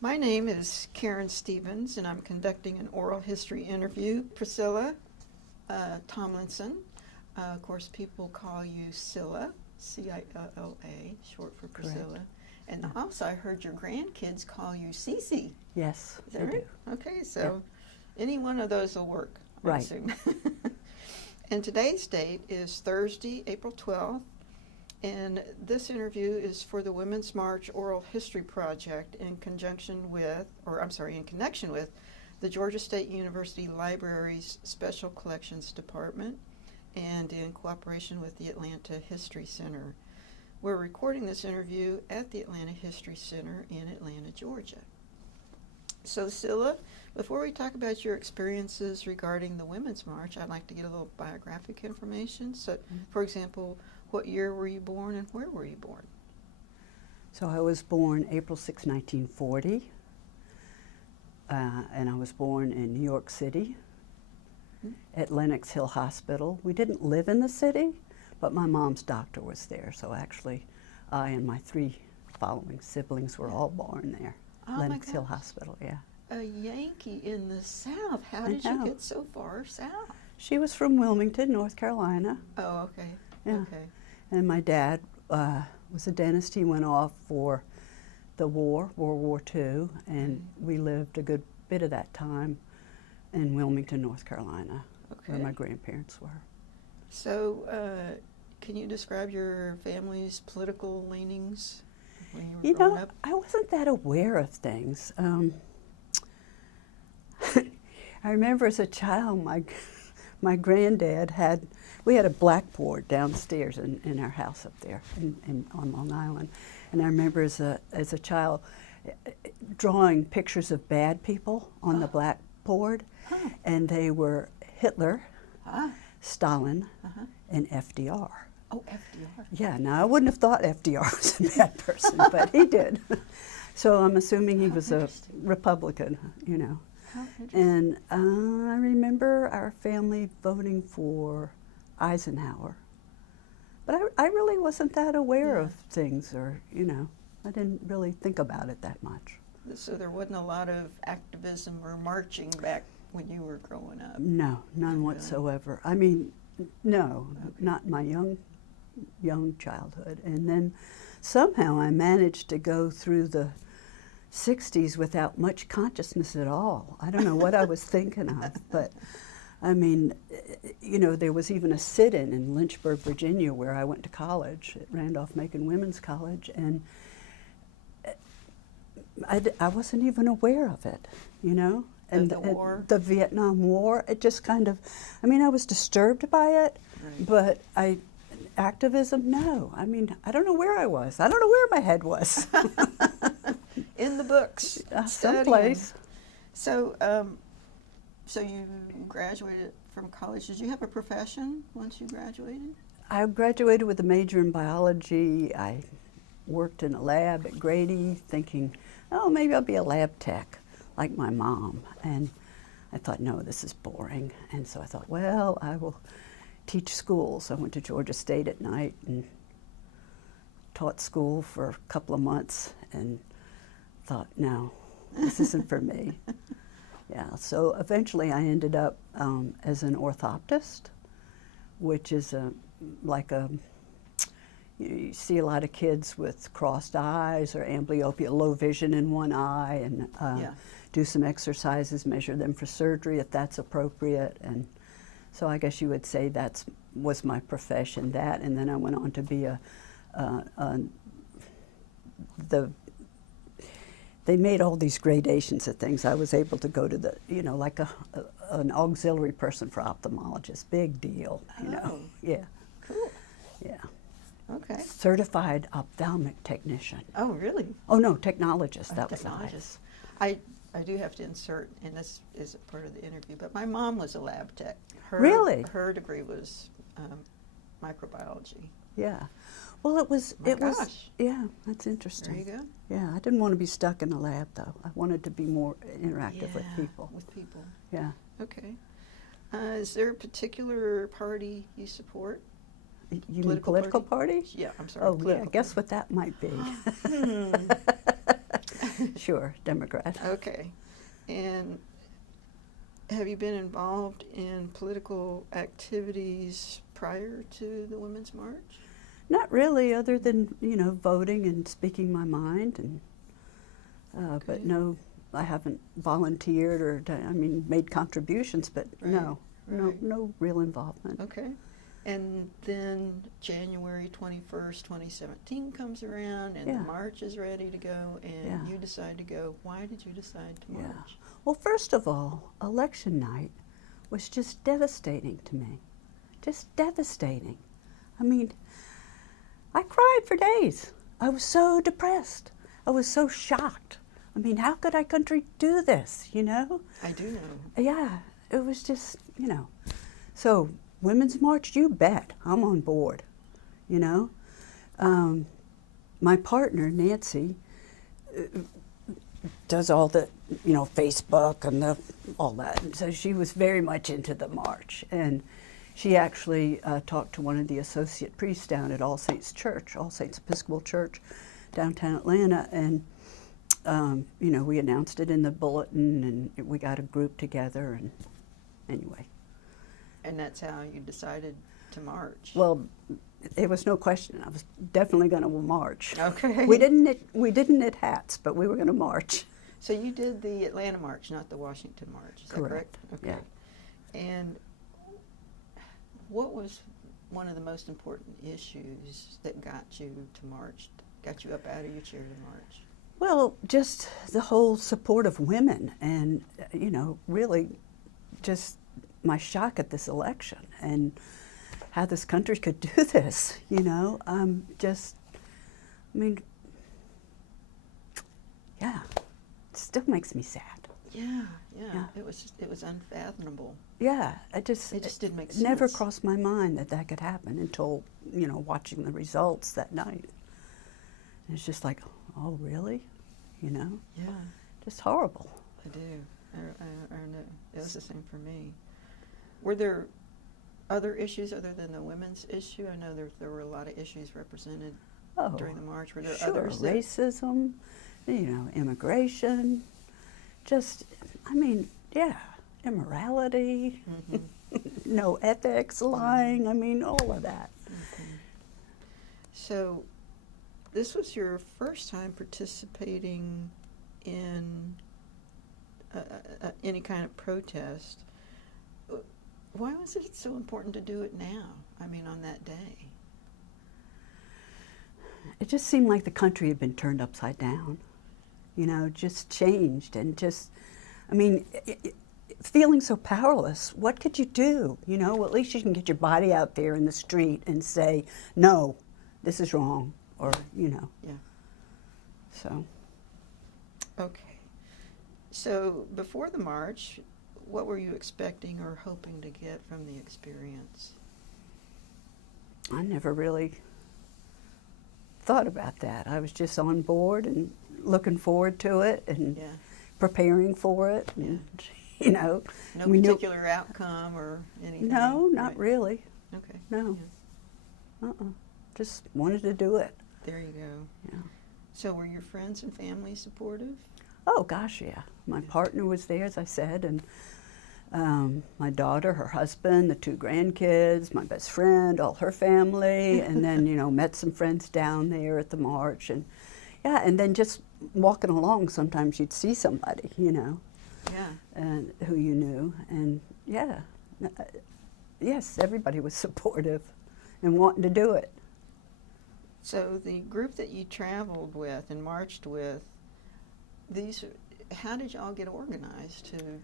My name is Karen Stevens, and I'm conducting an oral history interview. Priscilla Tomlinson. Of course, people call you Cilla, Cilla, short for Priscilla. Correct. And also, I heard your grandkids call you Cece. Yes, Is that they right? do. Okay, so any one of those will work, I Right. assume. And today's date is Thursday, April 12th. And this interview is for the Women's March Oral History Project in connection with the Georgia State University Library's Special Collections Department and in cooperation with the Atlanta History Center. We're recording this interview at the Atlanta History Center in Atlanta, Georgia. So, Cilla, before we talk about your experiences regarding the Women's March, I'd like to get a little biographic information. So, for example, what year were you born and where were you born? So I was born April 6, 1940, and I was born in New York City at Lenox Hill Hospital. We didn't live in the city, but my mom's doctor was there, so actually I and my three following siblings were all born there. Oh, Lenox my Hill gosh. Hospital, yeah. A Yankee in the South. How I did you know. get so far south? She was from Wilmington, North Carolina. Oh, okay. Yeah. Okay. And my dad was a dentist. He went off for the war, World War II, and we lived a good bit of that time in Wilmington, North Carolina, where Okay. my grandparents were. So, can you describe your family's political leanings when you were You growing know, up? I wasn't that aware of things. I remember as a child, my granddad we had a blackboard downstairs in our house up there on Long Island. And I remember as a child drawing pictures of bad people on the blackboard. Huh. And they were Hitler, Ah. Stalin, Uh-huh. and FDR. Oh, FDR. Yeah, now I wouldn't have thought FDR was a bad person, but he did. So I'm assuming he How was a interesting. Republican, you know. How interesting. And I remember our family voting for Eisenhower. But I really wasn't that aware Yeah. of things, or, you know, I didn't really think about it that much. So there wasn't a lot of activism or marching back when you were growing up. No, none Really? whatsoever. I mean, no, not in my young childhood. And then somehow I managed to go through the 60s without much consciousness at all. I don't know what I was thinking of, but I mean, you know, there was even a sit-in in Lynchburg, Virginia, where I went to college at Randolph-Macon Women's College, and I wasn't even aware of it, you know? Of the war? The Vietnam War, it just kind of, I mean, I was disturbed by it, Right. but activism, no. I mean, I don't know where I was. I don't know where my head was. In the books. studying. Someplace. So, so you graduated from college. Did you have a profession once you graduated? I graduated with a major in biology. I worked in a lab at Grady thinking, oh, maybe I'll be a lab tech like my mom. And I thought, no, this is boring. And so I thought, well, I will teach schools. I went to Georgia State at night and taught school for a couple of months and thought, no, this isn't for me. Yeah, so eventually I ended up as an orthoptist, which is you see a lot of kids with crossed eyes or amblyopia, low vision in one eye, and Yeah. do some exercises, measure them for surgery if that's appropriate. And so I guess you would say that was my profession, that, and then I went on to be they made all these gradations of things. I was able to go to like an auxiliary person for ophthalmologists, big deal, you know. Oh. Yeah, Cool. yeah. Okay. Certified ophthalmic technician. Oh, really? Oh no, technologist, that was the Technologist. highest. I do have to insert, and this isn't part of the interview, but my mom was a lab tech. Really? Her degree was microbiology. Yeah. Well, it was, My gosh. yeah, that's interesting. There you go. Yeah, I didn't want to be stuck in a lab though. I wanted to be more interactive with Yeah, people. With people. Yeah. Okay. Is there a particular party you support? You mean political party? Yeah, I'm sorry. Oh yeah, political guess party. what that might be. Sure, Democrat. Okay. And have you been involved in political activities prior to the Women's March? Not really, other than, voting and speaking my mind, and but no, I haven't volunteered or made contributions, but no real involvement. Okay. And then January 21st, 2017 comes around, and the march is ready to go, and you decide to go. Why did you decide to march? Yeah. Well, first of all, election night was just devastating to me. Just devastating. I mean, I cried for days. I was so depressed. I was so shocked. I mean, how could our country do this, I do know. Yeah, it was just, So, Women's March, you bet. I'm on board, My partner, Nancy, does all the, Facebook and all that. And so she was very much into the march. And she actually talked to one of the associate priests down at All Saints Church, All Saints Episcopal Church, downtown Atlanta. And, we announced it in the bulletin, and we got a group together. And anyway. And that's how you decided to march? Well, it was no question. I was definitely going to march. Okay. We didn't knit hats, but we were going to march. So you did the Atlanta March, not the Washington March. Is that correct? Okay. Yeah. And what was one of the most important issues that got you to march, got you up out of your chair to march? Well, just the whole support of women, and really just my shock at this election and how this country could do this, yeah, it still makes me sad. Yeah. It was unfathomable. Yeah, it just didn't make sense. Never crossed my mind that could happen until, watching the results that night. And it's just like, oh, really? Yeah. Just horrible. I do. I know. It was the same for me. Were there other issues other than the women's issue? I know there were a lot of issues represented during the march. Were there others? Racism, immigration, just, immorality, no ethics, lying, all of that. Okay. So this was your first time participating in any kind of protest. Why was it so important to do it now? On that day? It just seemed like the country had been turned upside down, just changed, and just, feeling so powerless. What could you do? Well, at least you can get your body out there in the street and say, no, this is wrong, or, Yeah. So. Okay. So before the march, what were you expecting or hoping to get from the experience? I never really thought about that. I was just on board and looking forward to it and preparing for it. And, No particular outcome or anything? No, not really. Okay. No. Yeah. Just wanted to do it. There you go. Yeah. So were your friends and family supportive? Oh, gosh, yeah. My partner was there, as I said, and my daughter, her husband, the 2 grandkids, my best friend, all her family, and then, met some friends down there at the march. And, and then just walking along, sometimes you'd see somebody, and who you knew. And, yes, everybody was supportive and wanting to do it. So the group that you traveled with and marched with, how did you all get organized to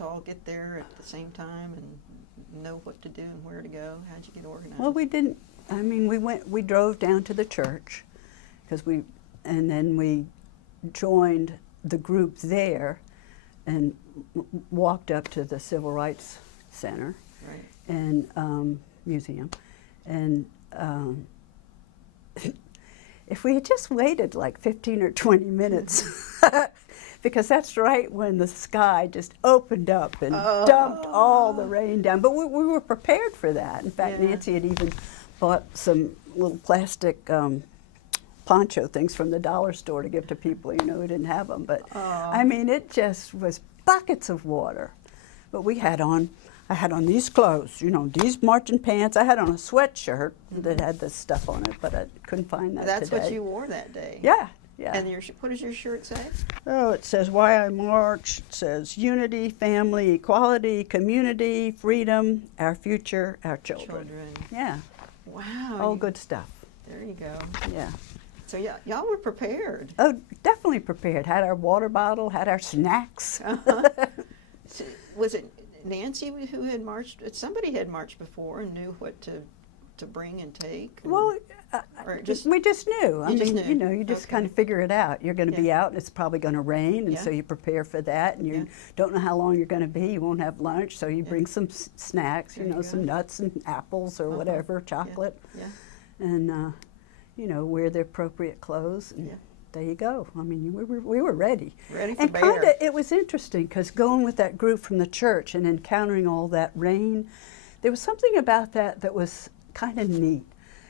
all get there at the same time and know what to do and where to go? How'd you get organized? Well, we didn't. We drove down to the church and then we joined the group there and walked up to the Civil Rights Center and museum. And if we had just waited like 15 or 20 minutes, because that's right when the sky just opened up and dumped all the rain down. But we were prepared for that. In fact, Nancy had even bought some little plastic poncho things from the dollar store to give to people, you know, who didn't have them. But Aw. I mean, it just was buckets of water. But I had on these clothes, you know, these marching pants. I had on a sweatshirt that had this stuff on it, but I couldn't find that That's today. what you wore that day. Yeah, yeah. And what does your shirt say? Oh, it says why I march. It says unity, family, equality, community, freedom, our future, our children. Yeah, Wow. all good stuff. There you go. Yeah. So y'all were prepared. Oh, definitely prepared. Had our water bottle, had our snacks. So, was it Nancy who had marched? Somebody had marched before and knew what to bring and take? Well, or we just knew. I just mean, knew. you know, you just Okay. kind of figure it out. You're going to be Yeah. out, and it's probably going to rain, and Yeah. so you prepare for that, and you Yeah. don't know how long you're going to be. You won't have lunch, so you Yeah. bring some snacks, There you know, you some go. nuts and apples or Uh-huh. whatever, chocolate, Yeah. and you know, wear the appropriate clothes, and Yeah. there you go. I mean, we were ready. Ready for And bear. kind of, it was interesting because going with that group from the church and encountering all that rain, there was something about that was kind of neat.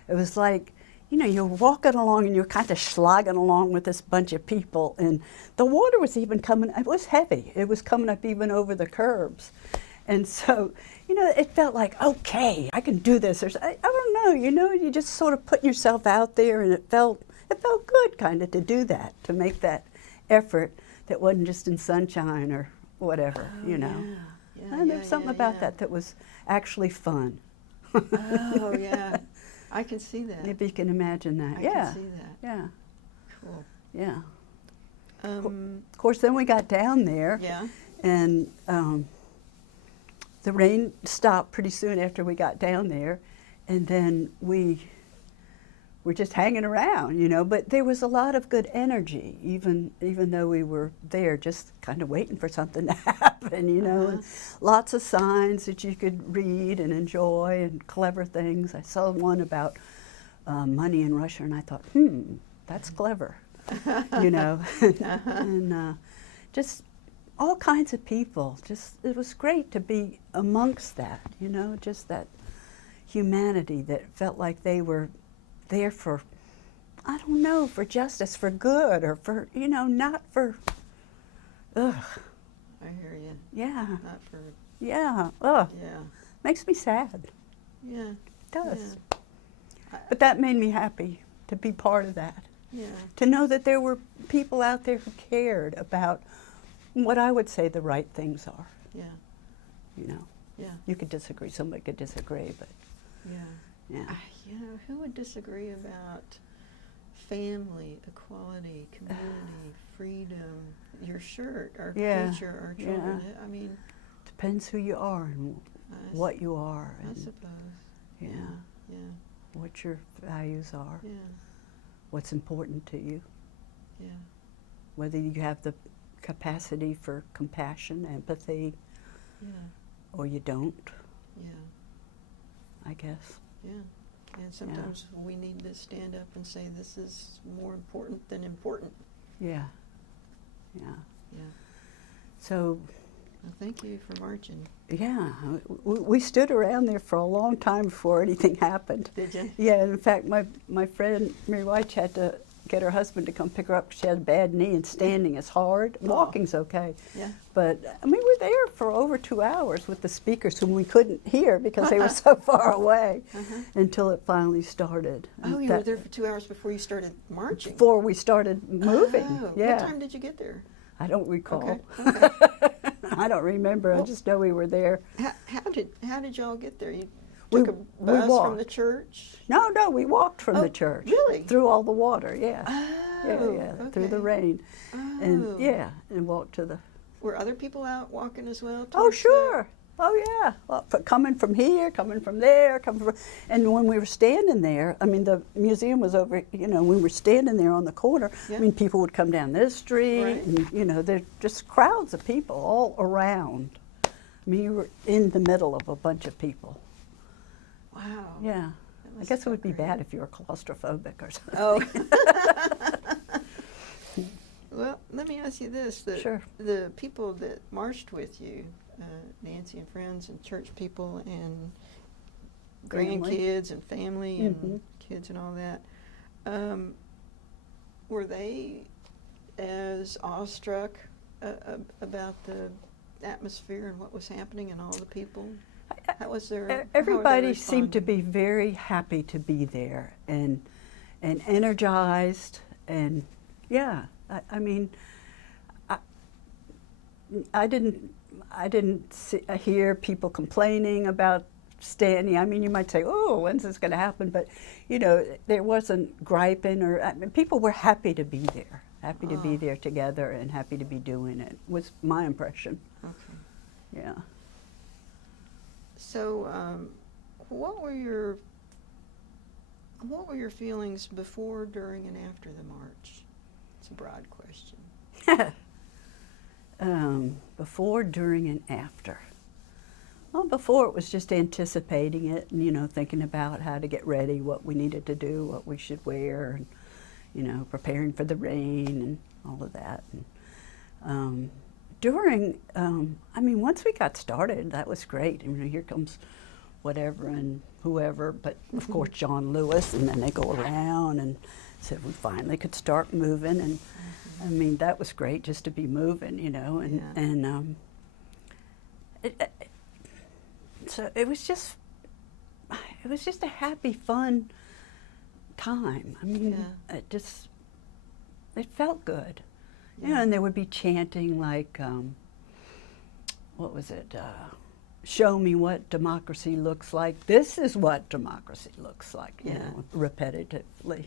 It was like, you know, you're walking along and you're kind of slogging along with this bunch of people, and the water was even coming, it was heavy. It was coming up even over the curbs. And so, you know, it felt like, okay, I can do this. I don't know, you know, you just sort of putting yourself out there, and it felt good kind of to do that, to make that effort that wasn't just in sunshine or whatever, you know. Yeah. And there's something about that was actually fun. Oh, yeah. I can see that. If you can imagine that. I Yeah. can see that. Yeah. Cool. Yeah. Um, Of course, then we got down there, yeah. and the rain stopped pretty soon after we got down there, and then we were just hanging around, you know. But there was a lot of good energy, even though we were there, just kind of waiting for something to happen, you know. And lots of signs that you could read and enjoy, and clever things. I saw one about money in Russia, and I thought, that's clever, you know. And just all kinds of people. Just, it was great to be amongst that, you know, just that humanity that felt like they were there for, I don't know, for justice, for good, or for, you know, not for, ugh. I hear you. Yeah, Not for, yeah, ugh. yeah. Makes me sad. Yeah. It does. Yeah. But that made me happy to be part of that. Yeah. To know that there were people out there who cared about what I would say the right things are, Yeah. you know. Yeah. You could disagree, somebody could disagree, but Yeah. yeah. You know, who would disagree about family, equality, community, freedom, your shirt, our Yeah, future, our children? I mean, Depends who you are and I what you are I and suppose. yeah, Yeah. what your values are, Yeah. what's important to you, Yeah. whether you have the capacity for compassion, empathy, Yeah. or you don't, Yeah. I guess. Yeah. And sometimes we need to stand up and say this is more important than important. Yeah, yeah. Yeah. So, Well, thank you for marching. yeah, we stood around there for a long time before anything happened. Did you? Yeah, in fact, my friend Mary White had to get her husband to come pick her up because she had a bad knee, and standing is hard. Oh. Walking's okay. Yeah. But I mean, we were there for over 2 hours with the speakers whom we couldn't hear because they were so far away until it finally started. Oh, And you that- were there for 2 hours before you started marching. Before we started moving. Oh, Yeah. What time did you get there? I don't recall. Okay. Okay. I don't remember. I Well- just know we were there. How did y'all get there? You We- took a we bus from walked. the church? No, we walked from Oh, the church. really? Through all the water, yeah. Oh, yeah, through the okay. rain. Oh. And yeah, and walked to the. Were other people out walking as well? Oh, towards sure. Oh, yeah. Well, coming from here, coming from there, and when we were standing there, I mean, the museum was over, you know, we were standing there on the corner. Yeah. I mean, people would come down this street, Right. and, you know, there's just crowds of people all around. I mean, you were in the middle of a bunch of people. Wow. Yeah. That I must guess have it would be been bad if you were claustrophobic or something. Oh. Well, let me ask you this. Sure. The people that marched with you, Nancy and friends and church people and Family. grandkids and family Mhm. and kids and all that, were they as awestruck about the atmosphere and what was happening and all the people? How was their Everybody seemed to be very happy to be there and energized, and yeah, I mean, I didn't hear people complaining about standing. I mean, you might say, "Oh, when's this going to happen?" But you know, there wasn't griping, or I mean, people were happy to be there, happy to be there together, and happy to be doing it. Was my impression. Okay. Yeah. So, what were your feelings before, during, and after the march? It's a broad question. Before, during, and after. Well, before it was just anticipating it, and you know, thinking about how to get ready, what we needed to do, what we should wear, and you know, preparing for the rain and all of that. And, during, I mean, once we got started, that was great. I mean, here comes whatever and whoever, but of course John Lewis, and then they go around and said we finally could start moving, and I mean, that was great just to be moving, you know, and so it was just a happy, fun time. I mean, it felt good. Yeah, and there would be chanting like, what was it? Show me what democracy looks like. This is what democracy looks like, you know, repetitively.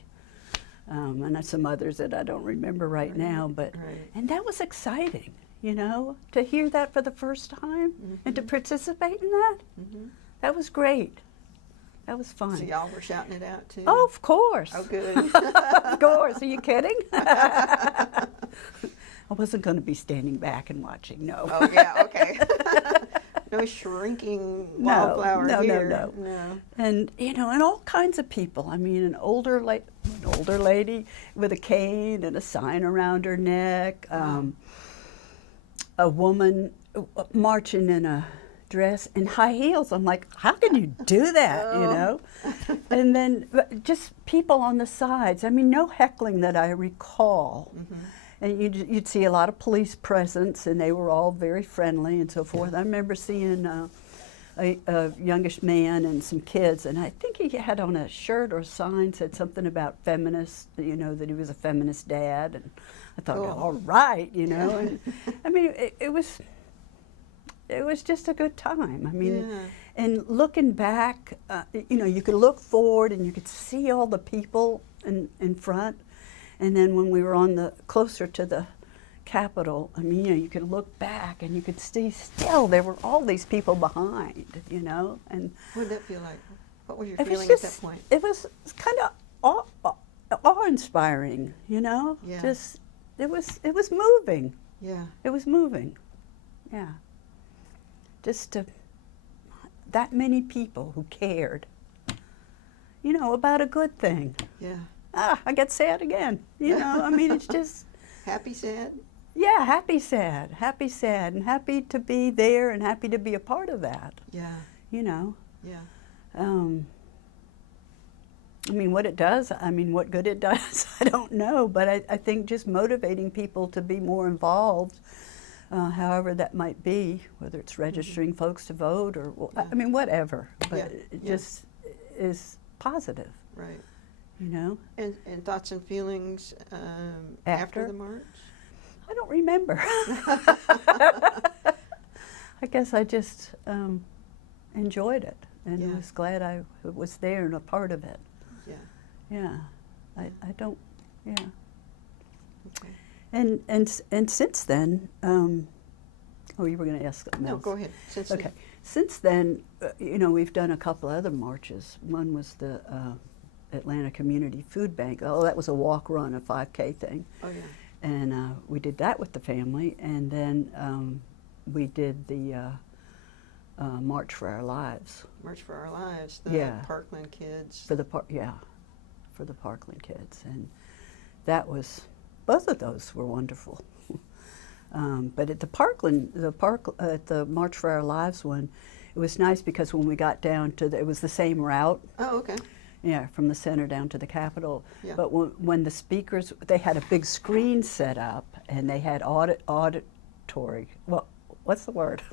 And there's some others that I don't remember right now, but, and that was exciting, you know, to hear that for the first time and to participate in that. That was great. That was fun. So y'all were shouting it out too? Oh, of course. Oh, good. Of course. Are you kidding? I wasn't going to be standing back and watching, no. Oh, yeah, okay. No shrinking wildflower here. No. And, you know, and all kinds of people. I mean, an older lady with a cane and a sign around her neck. A woman marching in a dress and high heels. I'm like, how can you do that, you know? And then just people on the sides. I mean, no heckling that I recall. And you'd see a lot of police presence, and they were all very friendly and so forth. I remember seeing a youngish man and some kids, and I think he had on a shirt or a sign said something about feminist, you know, that he was a feminist dad. And I thought, all right, you know. And I mean, it was just a good time. I mean, and looking back, you know, you could look forward and you could see all the people in front. And then when we were closer to the Capitol, I mean, you know, you could look back and you could see still there were all these people behind, you know. And what did that feel like? What was your feeling at that point? It was kind of awe-inspiring, you know. Yeah. Just it was moving. Yeah. It was moving. Yeah. Just that many people who cared, you know, about a good thing. Yeah. I get sad again, you know. I mean, it's just happy, sad. Yeah, happy, sad, and happy to be there, and happy to be a part of that. Yeah. You know. Yeah. I mean, what it does, I mean, what good it does, I don't know, but I think just motivating people to be more involved, however that might be, whether it's registering folks to vote or, I mean, whatever, but it just is positive. Right. You know? And thoughts and feelings after the march? I don't remember. I guess I just enjoyed it and was glad I was there and a part of it. Yeah. Yeah. I don't, yeah. Okay. And since then, oh, you were going to ask something else. No, go ahead. Since then, you know, we've done a couple other marches. One was the Atlanta Community Food Bank. Oh, that was a walk, run, a 5K thing. Oh, yeah. And we did that with the family, and then we did the March for Our Lives. March for Our Lives, the Parkland kids. For the Parkland kids, and that was, both of those were wonderful. But at at the March for Our Lives one, it was nice because when we got down to it was the same route. Oh, okay. Yeah, from the center down to the Capitol. Yeah. But when the speakers, they had a big screen set up, and they had auditory. Well, what's the word?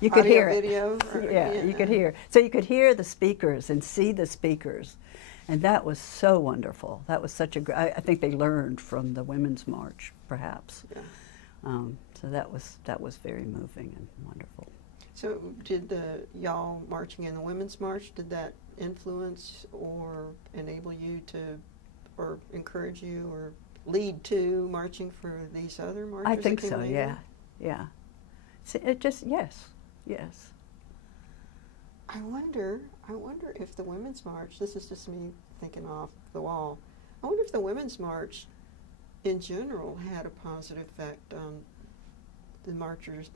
You could Audio, hear it. video, Yeah, you could hear. So you could hear the speakers and see the speakers, and that was so wonderful. That was such a. I think they learned from the Women's March, perhaps. Yeah. So that was very moving and wonderful. So did y'all marching in the Women's March, did that influence or enable you to, or encourage you or lead to marching for these other marches? I think that came so, later? yeah. So it just, yes. I wonder if the Women's March, this is just me thinking off the wall, I wonder if the Women's March in general had a positive effect on the marches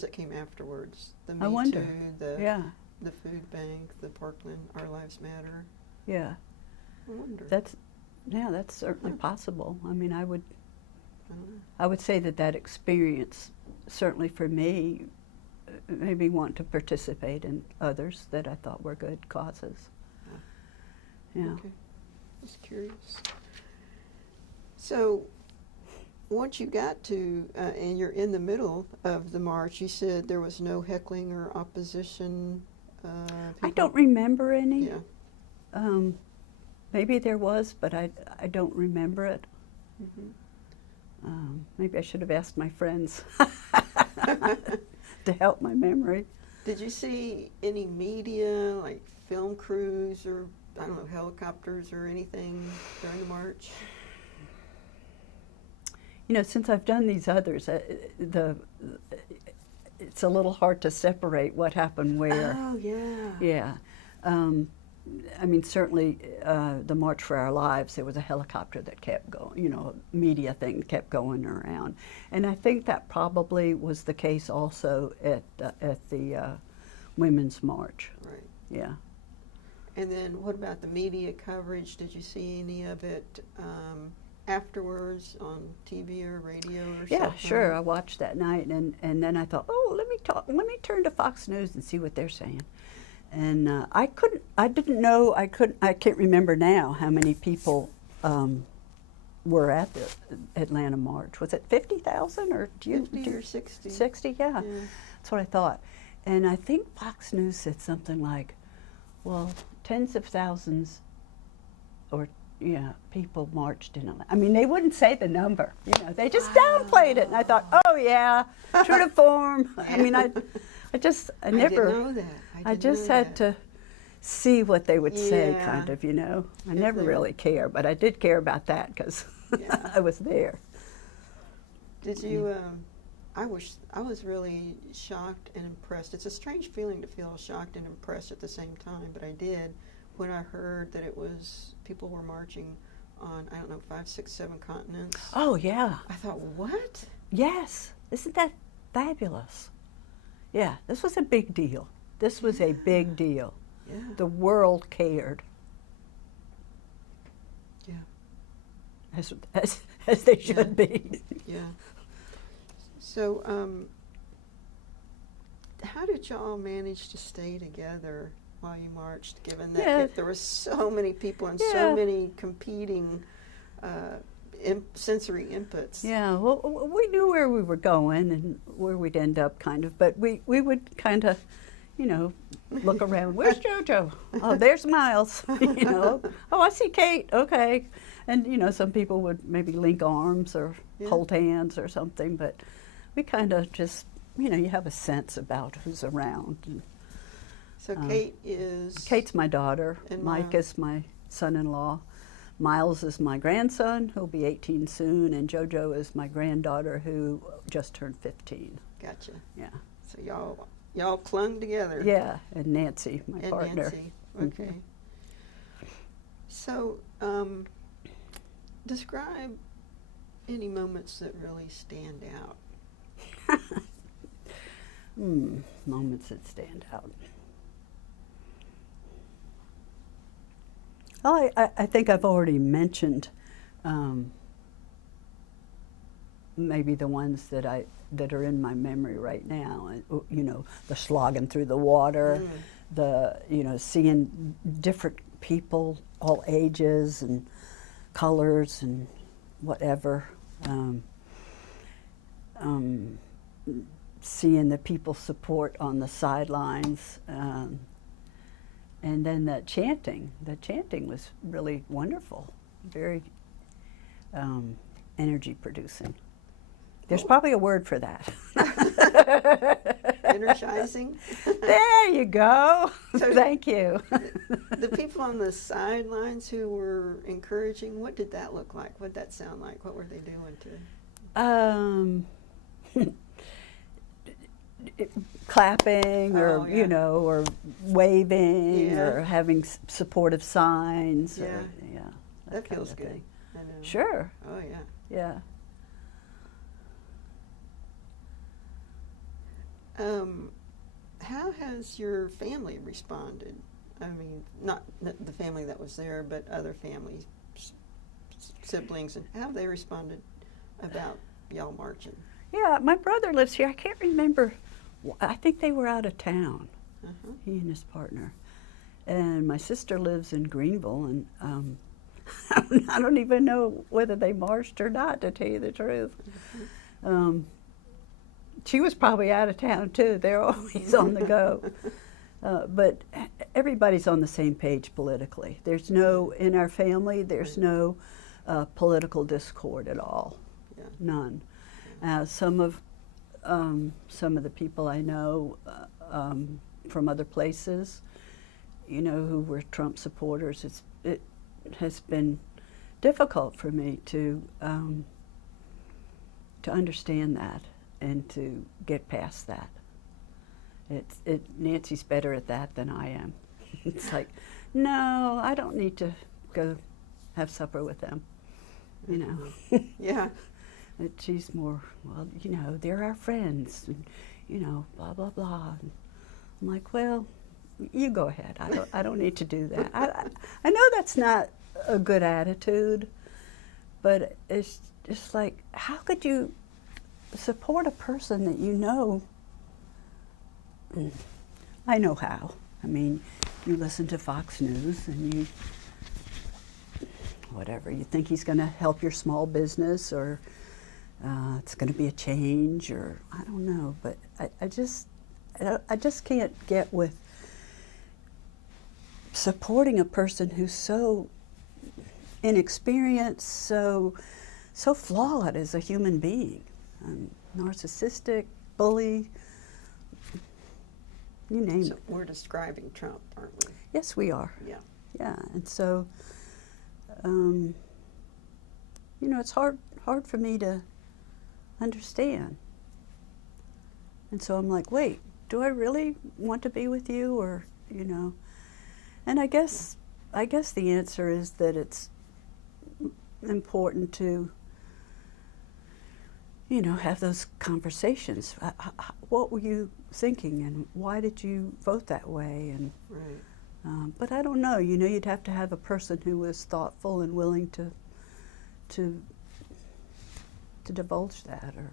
that came afterwards. The I Me wonder. Too, Yeah, the food bank, the Parkland Our Lives Matter. yeah. I wonder. That's certainly possible. I mean, I don't know. I would say that experience, certainly for me, made me want to participate in others that I thought were good causes. Yeah. Okay. Just curious. So, once you got to, and you're in the middle of the march, you said there was no heckling or opposition. I don't remember any. Yeah. Maybe there was, but I don't remember it. Mm-hmm. Maybe I should have asked my friends to help my memory. Did you see any media, like film crews or, I don't know, helicopters or anything during the march? You know, since I've done these others, it's a little hard to separate what happened where. Oh, yeah. Yeah. I mean, certainly the March for Our Lives, there was a helicopter that kept going, you know, a media thing kept going around. And I think that probably was the case also at the Women's March. Right. Yeah. And then what about the media coverage? Did you see any of it afterwards on TV or radio or something? Yeah, sure. I watched that night, and then I thought, oh, let me turn to Fox News and see what they're saying. And I can't remember now how many people were at the Atlanta March. Was it 50,000 or 50 or 60? 60, yeah. That's what I thought. And I think Fox News said something like, well, tens of thousands or people marched in Atlanta. I mean, they wouldn't say the number, they just downplayed it. And I thought, oh yeah, true to form. I mean, I never, didn't know that. I just had to see what they would say, Yeah. kind of, I If never they- really care, but I did care about that because Yeah. I was there. Did you, I was really shocked and impressed. It's a strange feeling to feel shocked and impressed at the same time, but I did when I heard that people were marching on, 5, 6, 7 continents. Oh, yeah. I thought, what? Yes. Isn't that fabulous? Yeah, this was a big deal. This was a big deal. Yeah. The world cared. Yeah. As they should be. Yeah. So, how did y'all manage to stay together while you marched, given that Yeah. there were so many people and Yeah. so many competing sensory inputs? Yeah, well, we knew where we were going and where we'd end up, kind of, but we would kind of, look around. Where's JoJo? Oh, there's Miles. Oh, I see Kate. Okay. And, some people would maybe link arms or Yeah. hold hands or something, but we kind of just, you have a sense about who's around. And So Kate is... Kate's my daughter. And Mike Miles. is my son-in-law. Miles is my grandson, who'll be 18 soon, and JoJo is my granddaughter, who just turned 15. Gotcha. Yeah. So y'all clung together. Yeah, and Nancy, my And partner. Nancy. Okay. So, describe any moments that really stand out. Moments that stand out. Well, I think I've already mentioned maybe the ones that are in my memory right now. The slogging through the water, the seeing different people, all ages and colors and whatever. Seeing the people support on the sidelines. And then the chanting was really wonderful, very energy producing. There's probably a word for that. Energizing? There you go. So Thank you. The people on the sidelines who were encouraging, what did that look like? What did that sound like? What were they doing to? Clapping, or Oh, yeah. you know, or waving, Yeah. or having supportive signs. Yeah. Or, yeah. That kind feels of good. thing. I know. Sure. Oh, yeah. Yeah. How has your family responded? I mean, not the family that was there, but other families, siblings, and how have they responded about y'all marching? Yeah. My brother lives here. I can't remember. I think they were out of town. Uh-huh. He and his partner. And my sister lives in Greenville, and I don't even know whether they marched or not, to tell you the truth. She was probably out of town too. They're always on the go. But everybody's on the same page politically. There's no, in our family, there's no political discord at all. Yeah. None. Some of the people I know from other places, you know, who were Trump supporters, it has been difficult for me to understand that and to get past that. Nancy's better at that than I am. It's like, no, I don't need to go have supper with them, you know. Yeah. She's more, well, you know, they're our friends, and, you know, blah, blah, blah. And I'm like, well, you go ahead. I don't need to do that. I know that's not a good attitude, but it's just like, how could you support a person that you know? I know how. I mean, you listen to Fox News and you, whatever, you think he's going to help your small business, or it's going to be a change, or I don't know. But I just can't get with supporting a person who's so inexperienced, so flawed as a human being, narcissistic, bully, you name So it. we're describing Trump, aren't we? Yes, we are. Yeah. Yeah, and so, you know, it's hard for me to understand. And so I'm like, wait, do I really want to be with you, or, you know? And I guess the answer is that it's important to, you know, have those conversations. What were you thinking, and why did you vote that way? And Right. but I don't know. You know, you'd have to have a person who was thoughtful and willing to divulge that, or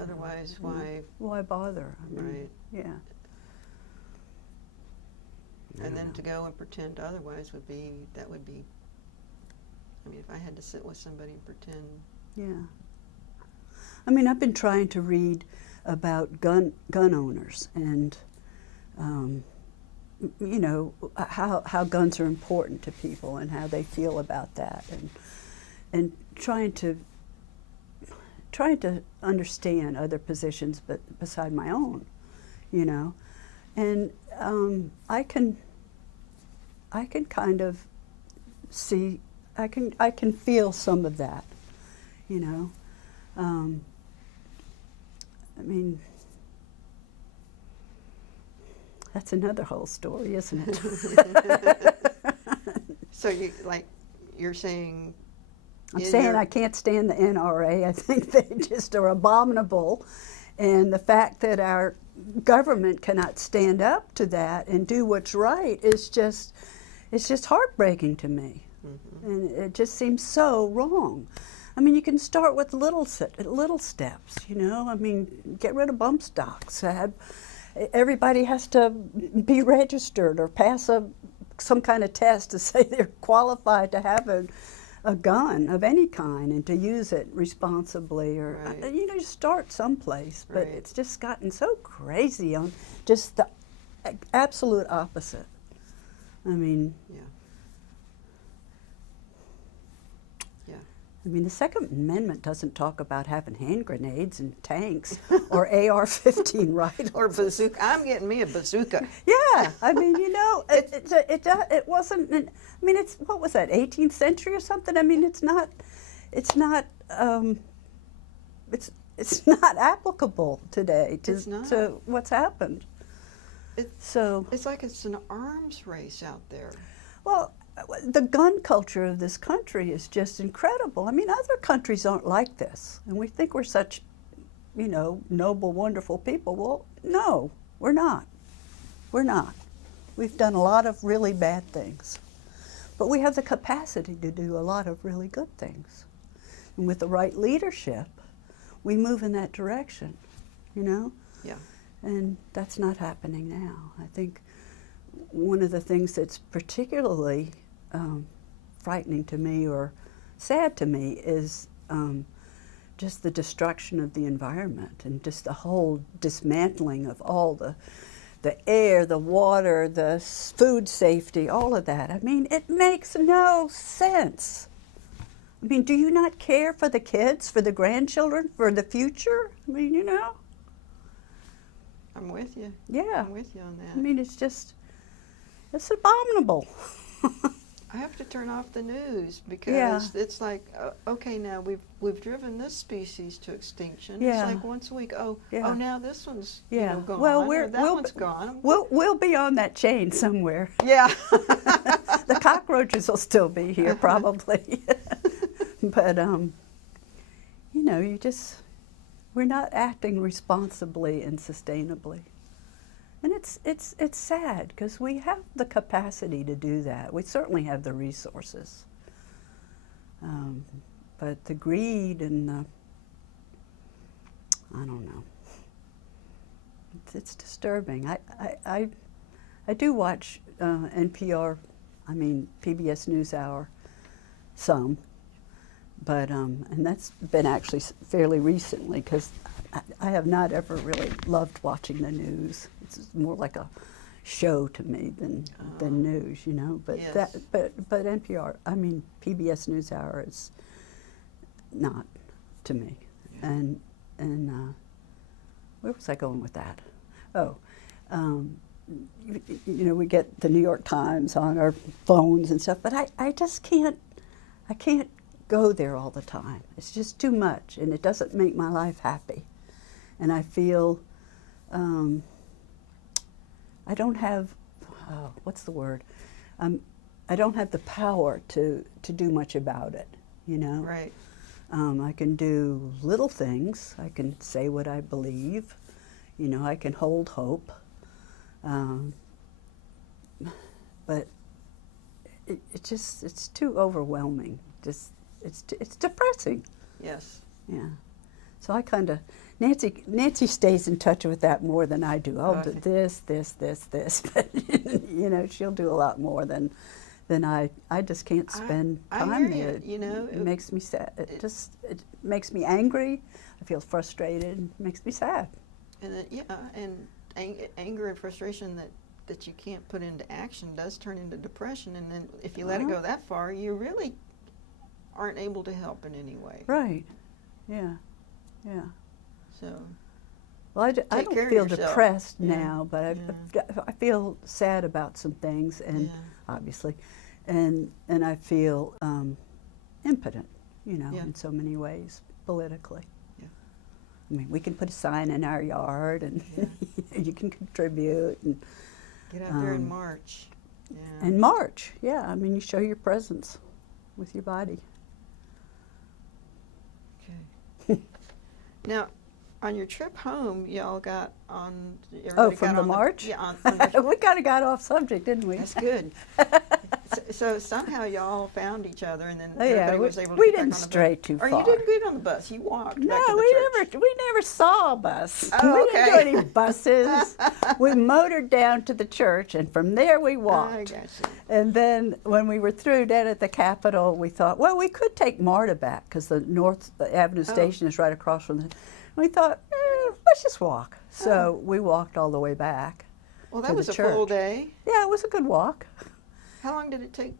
Otherwise, you know, why bother? I mean, Right. Yeah. And then to go and pretend otherwise would be, I mean, if I had to sit with somebody and pretend. Yeah. I mean, I've been trying to read about gun owners and, you know, how guns are important to people and how they feel about that, and trying to understand other positions beside my own, you know, and I can kind of see, I can feel some of that, you know. I mean, that's another whole story, isn't it? So you're saying. I'm saying I can't stand the NRA. I think they just are abominable. And the fact that our government cannot stand up to that and do what's right is just, it's just heartbreaking to me. Mm-hmm. And it just seems so wrong. I mean, you can start with little steps, you know. I mean, get rid of bump stocks. Everybody has to be registered or pass a some kind of test to say they're qualified to have a gun of any kind and to use it responsibly, or Right. you know, start someplace. But Right. it's just gotten so crazy on just the absolute opposite. I mean, Yeah. Yeah. I mean, the Second Amendment doesn't talk about having hand grenades and tanks or AR-15 rifles. Or bazooka. I'm getting me a bazooka. Yeah, I mean, you know, it wasn't. I mean, it's, what was that, 18th century or something? I mean, it's not applicable today It's not. to what's happened. So, It's like it's an arms race out there. well, the gun culture of this country is just incredible. I mean, other countries aren't like this, and we think we're such, you know, noble, wonderful people. Well, no, we're not. We're not. We've done a lot of really bad things, but we have the capacity to do a lot of really good things. And with the right leadership, we move in that direction, you know? Yeah. And that's not happening now. I think one of the things that's particularly frightening to me or sad to me is just the destruction of the environment and just the whole dismantling of all the air, the water, the food safety, all of that. I mean, it makes no sense. I mean, do you not care for the kids, for the grandchildren, for the future? I mean, you know? I'm with you. Yeah. I'm with you on that. I mean, it's abominable. I have to turn off the news because Yeah. it's like, okay, now we've driven this species to extinction. Yeah. It's like once a week. Oh, Yeah. now this one's Yeah. gone. Well, or that one's gone. We'll be on that chain somewhere. Yeah. The cockroaches will still be here probably. But you know, we're not acting responsibly and sustainably. And it's sad because we have the capacity to do that. We certainly have the resources. But the greed and I don't know. It's disturbing. I do watch NPR, I mean PBS NewsHour, some, but and that's been actually fairly recently because I have not ever really loved watching the news. It's more like a show to me than news, you know. But Yes. but NPR, I mean PBS NewsHour is not to me. Yeah. And where was I going with that? Oh, you know, we get the New York Times on our phones and stuff, but I just can't. I can't go there all the time. It's just too much, and it doesn't make my life happy. And I feel I don't have, what's the word? I don't have the power to do much about it, you know? Right. I can do little things. I can say what I believe. You know, I can hold hope. But it's too overwhelming. It's depressing. Yes. Yeah. So I kind of, Nancy stays in touch with that more than I do. I'll do Okay. this. But, you know, she'll do a lot more than I just can't spend I time hear there. you, you know, It makes me sad. It makes me angry. I feel frustrated. It makes me sad. And anger and frustration that you can't put into action does turn into depression. And then if you let it go that far, you really aren't able to help in any way. Right. Yeah. Yeah. So. Well, I Take don't care of feel yourself. depressed Yeah. now, but I feel sad about some things, and Yeah. obviously, and I feel impotent, you know, Yeah. in so many ways politically. Yeah. I mean, we can put a sign in our yard, and Yeah. you can contribute, and Get out there and march. Yeah. and march. Yeah, I mean, you show your presence with your body. Okay. Now, on your trip home, y'all got on. Oh, everybody from got the on march? Yeah, on the We kind of got off subject, didn't we? That's good. So somehow y'all found each other, and then Oh, yeah, everybody was able to we get back didn't on the stray bus. too Or far. you didn't get on the bus. You walked No, back to the church. we never saw a bus. Oh, We didn't okay. do any buses. We motored down to the church, and from there we walked. I got you. And then when we were through down at the Capitol, we thought, well, we could take MARTA back because the North Avenue station is right across from the. We thought, let's just walk. So we walked all the way back. Well, to that was the a full church. day. Yeah, it was a good walk. How long did it take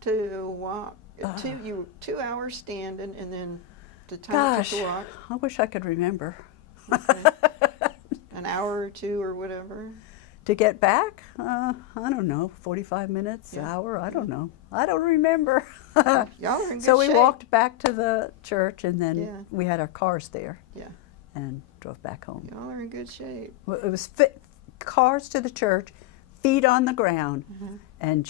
to walk? 2 hours standing, and then the time it took to walk? I wish I could remember. Okay. An hour or two or whatever? To get back, I don't know, 45 minutes, an hour, I don't know. I don't remember. Y'all are in good So we shape. walked back to the church, and then Yeah. we had our cars there. Yeah. And drove back home. Y'all are in good shape. Well, it was cars to the church, feet on the ground, and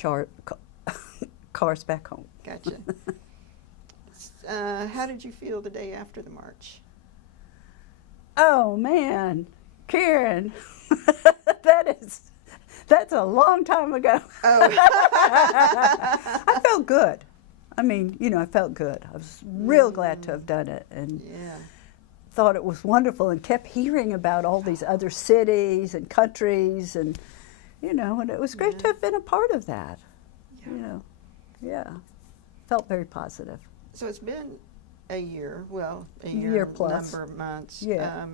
cars back home. Gotcha. How did you feel the day after the march? Oh man, Karen, that's a long time ago. Oh. I felt good. I mean, I felt good. I was real glad to have done it, and Yeah. thought it was wonderful, and kept hearing about all these other cities and countries, and and it was great to have been a part of that. Yeah, felt very positive. So it's been a year, a Year year plus. number of months. Yeah.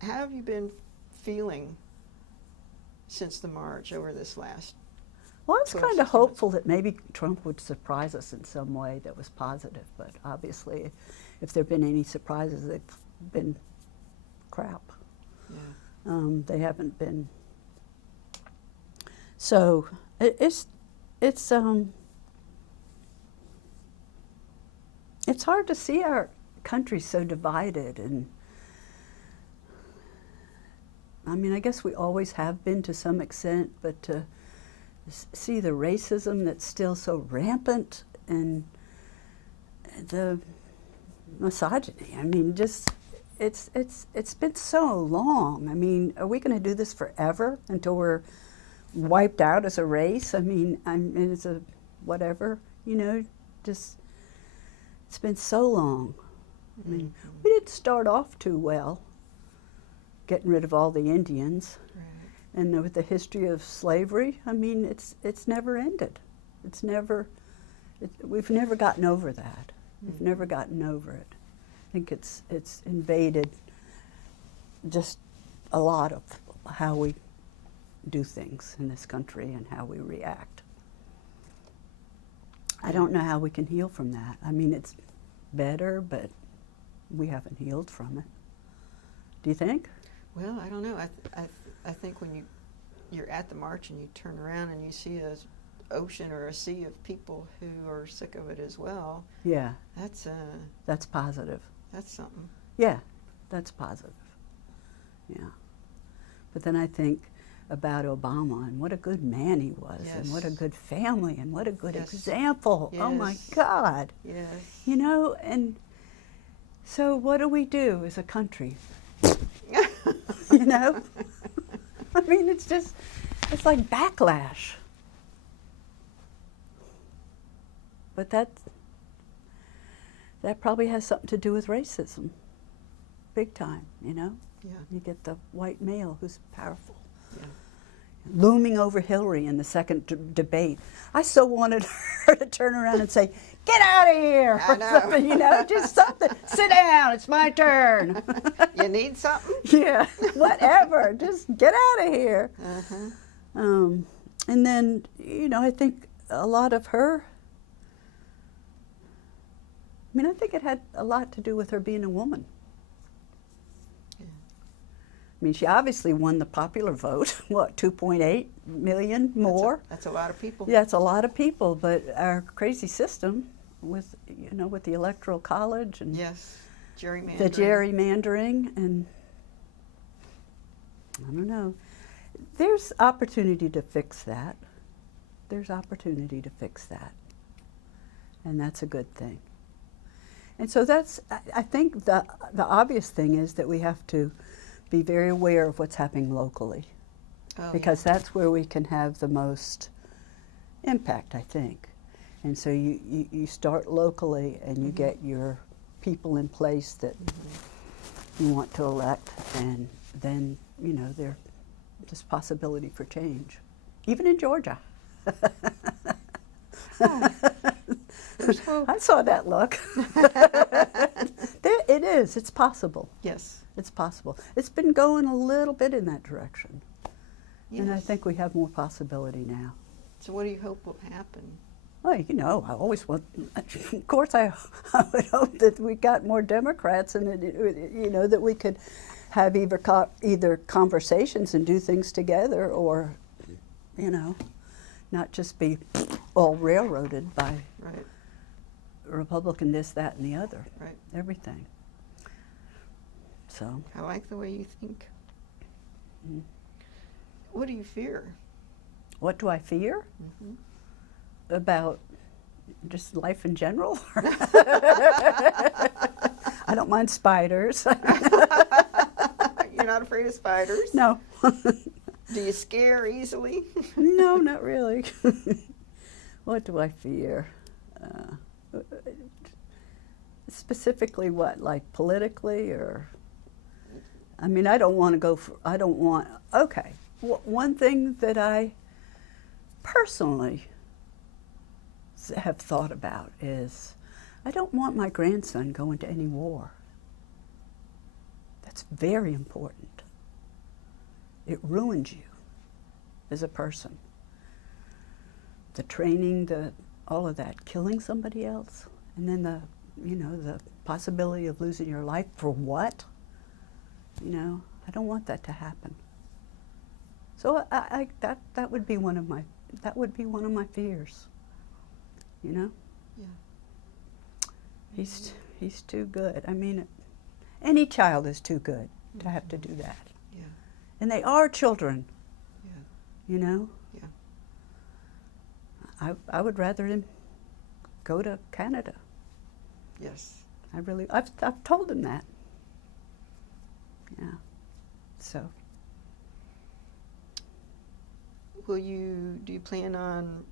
How have you been feeling since the march over this last? Well, I was 12, kind of 16 months. hopeful that maybe Trump would surprise us in some way that was positive, but obviously, if there have been any surprises, they've been crap. Yeah. They haven't been. So it's hard to see our country so divided, and I mean, I guess we always have been to some extent, but to see the racism that's still so rampant, and the misogyny. I mean, just it's been so long. I mean, are we going to do this forever until we're wiped out as a race? I mean, it's a whatever, just it's been so long. I mean, we didn't start off too well, getting rid of all the Indians. Right. And with the history of slavery, I mean, it's never ended. We've never gotten over that. We've never gotten over it. I think it's invaded just a lot of how we do things in this country and how we react. I don't know how we can heal from that. I mean, it's better, but we haven't healed from it. Do you think? Well, I don't know. I think when you're at the march and you turn around and you see a ocean or a sea of people who are sick of it as well. Yeah. That's positive. That's something. Yeah, that's positive. Yeah. But then I think about Obama and what a good man he was, Yes. and what a good family, and what a good Yes. example. Oh my Yes. God. Yes. And so what do we do as a country? I mean, it's like backlash. But that probably has something to do with racism, big time, Yeah. You get the white male who's powerful. Yeah. Looming over Hillary in the second debate. I so wanted her to turn around and say, "Get out of here," I or know. something, just something. "Sit down, it's my turn." You need something? Yeah, whatever. Just get out of here. Uh-huh. And then, I think a lot of her, I think it had a lot to do with her being a woman. Yeah. I mean, she obviously won the popular vote, 2.8 million more? That's a lot of people. Yeah, it's a lot of people, but our crazy system with, with the Electoral College and Yes. Gerrymandering. the gerrymandering, and I don't know. There's opportunity to fix that. There's opportunity to fix that. And that's a good thing. And so I think the obvious thing is that we have to be very aware of what's happening locally, Oh, because that's where we can have the most impact, I think. And so you start locally and you get your people in place that you want to elect, and then, you know, there's possibility for change. Even in Georgia. There's hope. I saw that look. It is. It's possible. Yes. It's possible. It's been going a little bit in that direction. Yes. And I think we have more possibility now. So what do you hope will happen? Well, you know, I always want, of course, I would hope that we got more Democrats and, you know, that we could have either conversations and do things together, or, you know, not just be all railroaded by Right. Republican this, that, and the other. Right. Everything. So. I like the way you think. Mm. What do you fear? What do I fear? Mm-hmm. About just life in general? I don't mind spiders. You're not afraid of spiders? No. Do you scare easily? No, not really. What do I fear? Specifically what, like politically, or? I mean, I don't want to go for, I don't want, okay. One thing that I personally have thought about is I don't want my grandson going to any war. That's very important. It ruins you as a person. The training, all of that, killing somebody else, and then the possibility of losing your life for what? You know, I don't want that to happen. So that would be one of my fears. You know? Yeah. He's too good. I mean, any child is too good to have to do that. Yeah. And they are children. Yeah. You know? Yeah. I would rather him go to Canada. Yes. I've told him that. Yeah. So. Do you plan on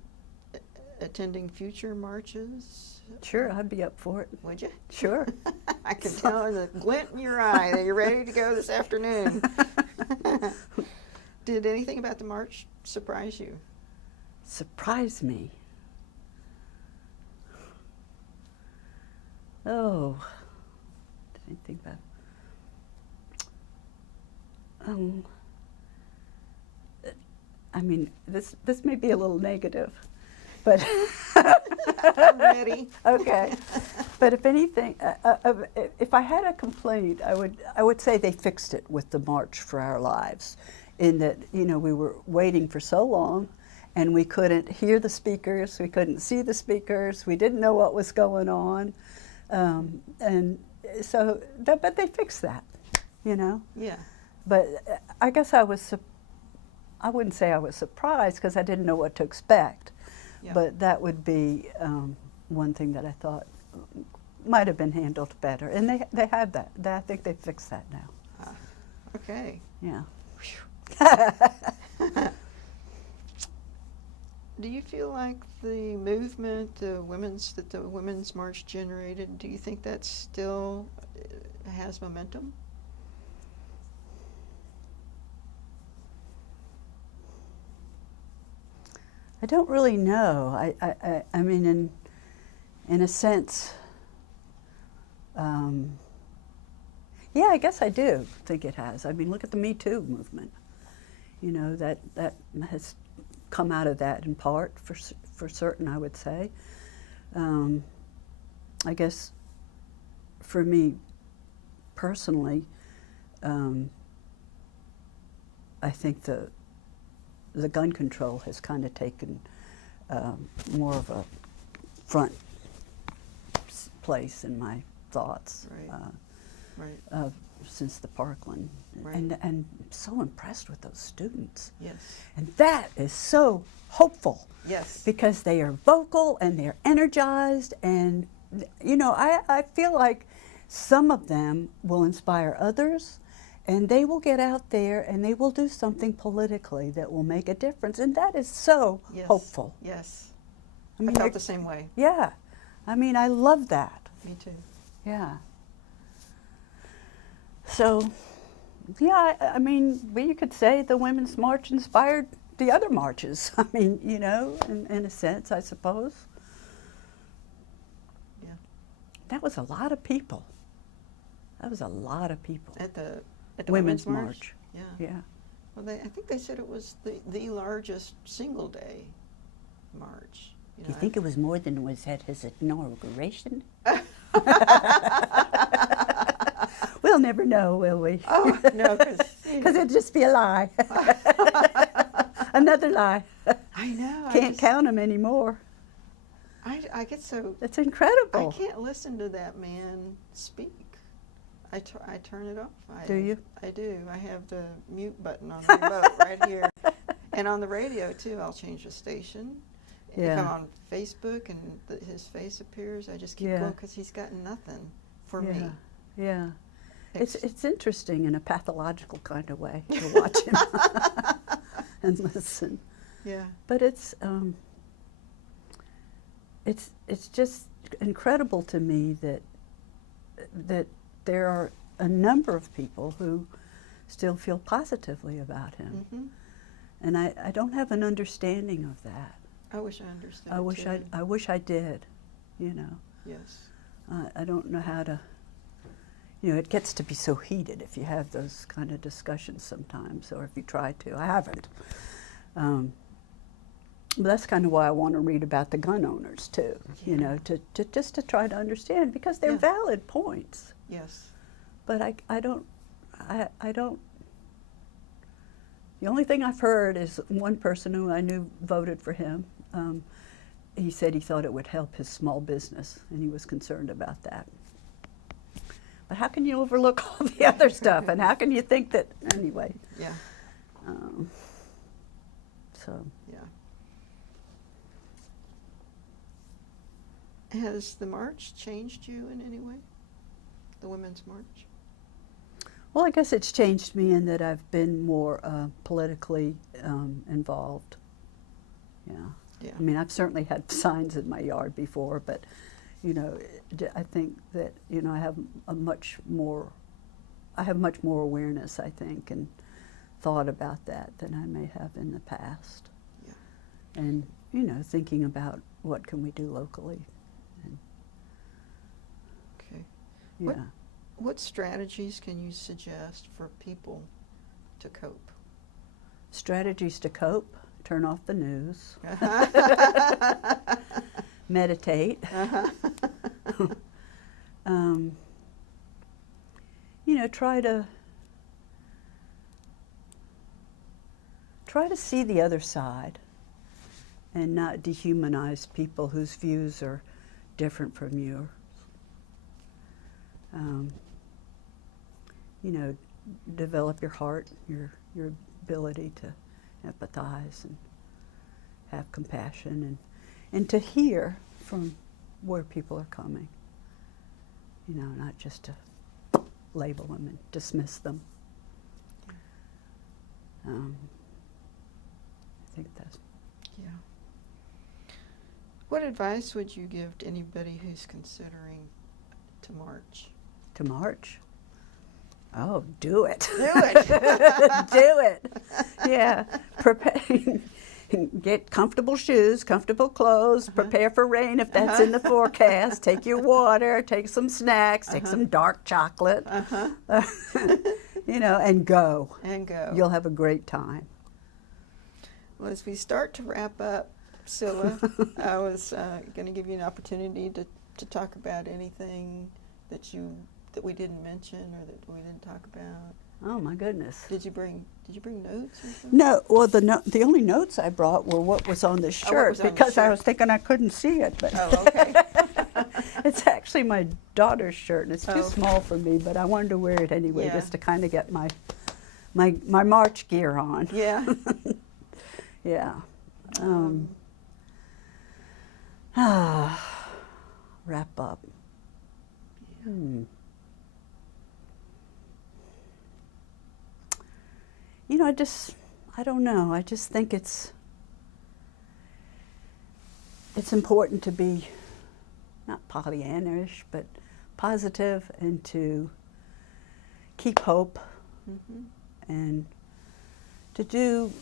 attending future marches? Sure, I'd be up for it. Would you? Sure. I can tell in the glint in your eye that you're ready to go this afternoon. Did anything about the march surprise you? Surprise me. Oh, did I think about it? I mean, this may be a little negative, but I'm ready. Okay. But if anything, if I had a complaint, I would say they fixed it with the March for Our Lives, in that, you know, we were waiting for so long, and we couldn't hear the speakers, we couldn't see the speakers, we didn't know what was going on, and so, but they fixed that, you know. Yeah. But I guess I wouldn't say I was surprised, because I didn't know what to expect. Yeah. But that would be one thing that I thought might have been handled better. And they have that. I think they fixed that now. Okay. Yeah. Do you feel like the movement, that the Women's March generated, do you think that still has momentum? I don't really know. I mean, in a sense, yeah, I guess I do think it has. I mean, look at the Me Too movement. You know, that has come out of that in part, for certain, I would say. I guess for me personally, I think the gun control has kind of taken more of a front place in my thoughts. Right. Right. Since the Parkland. Right. And I'm so impressed with those students. Yes. And that is so hopeful. Yes. Because they are vocal and they're energized, and you know, I feel like some of them will inspire others, And they will get out there and they will do something politically that will make a difference. And that is so Yes. hopeful. Yes. I mean, felt the same way. Yeah. I mean, I love that. Me too. Yeah. So, yeah, I mean, you could say the Women's March inspired the other marches. I mean, you know, in a sense, I suppose. Yeah. That was a lot of people. That was a lot of people. At the Women's March. Yeah. Yeah. Well, I think they said it was the largest single day march. Do you think it was more than was at his inauguration? We'll never know, will we? Oh, no, because it'd just be a lie. Another lie. I know. Can't count them anymore. I get so... It's incredible. I can't listen to that man speak. I turn it off. Do you? I do. I have the mute button on the remote right here. And on the radio, too, I'll change the station. Yeah. If I'm on Facebook and his face appears, I just keep going because he's got nothing for me. Yeah. It's interesting in a pathological kind of way to watch him and listen. Yeah. But it's just incredible to me that there are a number of people who still feel positively about him. Mm-hmm. And I don't have an understanding of that. I wish I understood. I wish I did, you know. Yes. I don't know how to, you know, it gets to be so heated if you have those kind of discussions sometimes, or if you try to. I haven't. But that's kind of why I want to read about the gun owners too, you know, to just to try to understand, because they're valid points. Yes. But I don't, the only thing I've heard is one person who I knew voted for him. He said he thought it would help his small business, and he was concerned about that. But how can you overlook all the other stuff? And how can you think that, anyway? Yeah. So. Yeah. Has the march changed you in any way? The Women's March? Well, I guess it's changed me in that I've been more politically involved. Yeah. Yeah. I mean, I've certainly had signs in my yard before, but, you know, I think that, you know, I have much more awareness, I think, and thought about that than I may have in the past. Yeah. And, you know, thinking about what can we do locally. And, Okay. yeah. What strategies can you suggest for people to cope? Strategies to cope: turn off the news, meditate, you know, try to see the other side and not dehumanize people whose views are different from yours. You know, develop your heart, your ability to empathize and have compassion, and to hear from where people are coming. You know, not just to label them and dismiss them. I think that's... Yeah. What advice would you give to anybody who's considering to march? To march? Oh, do it. Do it. Do it. Yeah. Get comfortable shoes, comfortable clothes, prepare for rain if that's in the forecast, take your water, take some snacks, take some dark chocolate, you know, and go. And go. You'll have a great time. Well, as we start to wrap up, Priscilla, I was going to give you an opportunity to talk about anything that we didn't mention or that we didn't talk about. Oh my goodness! Did you bring notes or something? No. Well, the only notes I brought were what was on the shirt, because I was thinking I couldn't see it. But oh, okay. It's actually my daughter's shirt, and it's too small for me. But I wanted to wear it anyway, just to kind of get my March gear on. Yeah. Yeah. Wrap up. Yeah. you know, I don't know. I just think it's important to be not Pollyannish, but positive, and to keep hope, and to do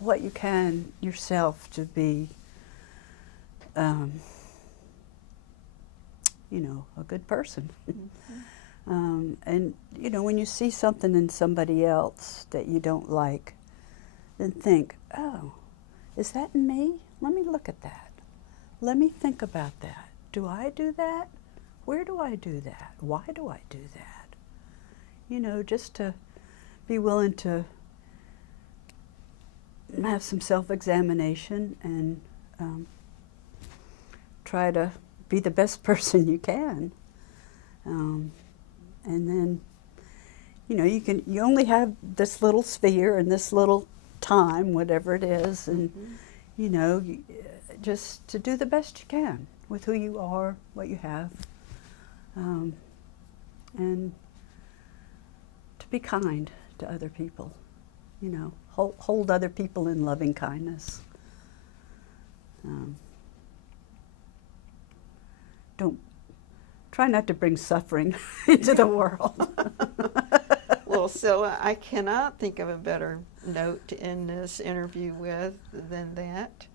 what you can yourself to be, you know, a good person. And, you know, when you see something in somebody else that you don't like, then think, oh, is that in me? Let me look at that. Let me think about that. Do I do that? Where do I do that? Why do I do that? You know, just to be willing to have some self-examination and try to be the best person you can. And then, you know, you only have this little sphere and this little time, whatever it is, and, you know, just to do the best you can with who you are, what you have, and to be kind to other people, you know, hold other people in loving kindness. Try not to bring suffering into the world. Well, so I cannot think of a better note to end this interview with than that.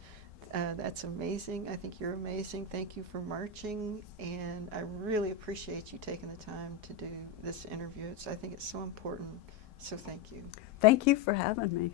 That's amazing. I think you're amazing. Thank you for marching, and I really appreciate you taking the time to do this interview. I think it's so important, so thank you. Thank you for having me.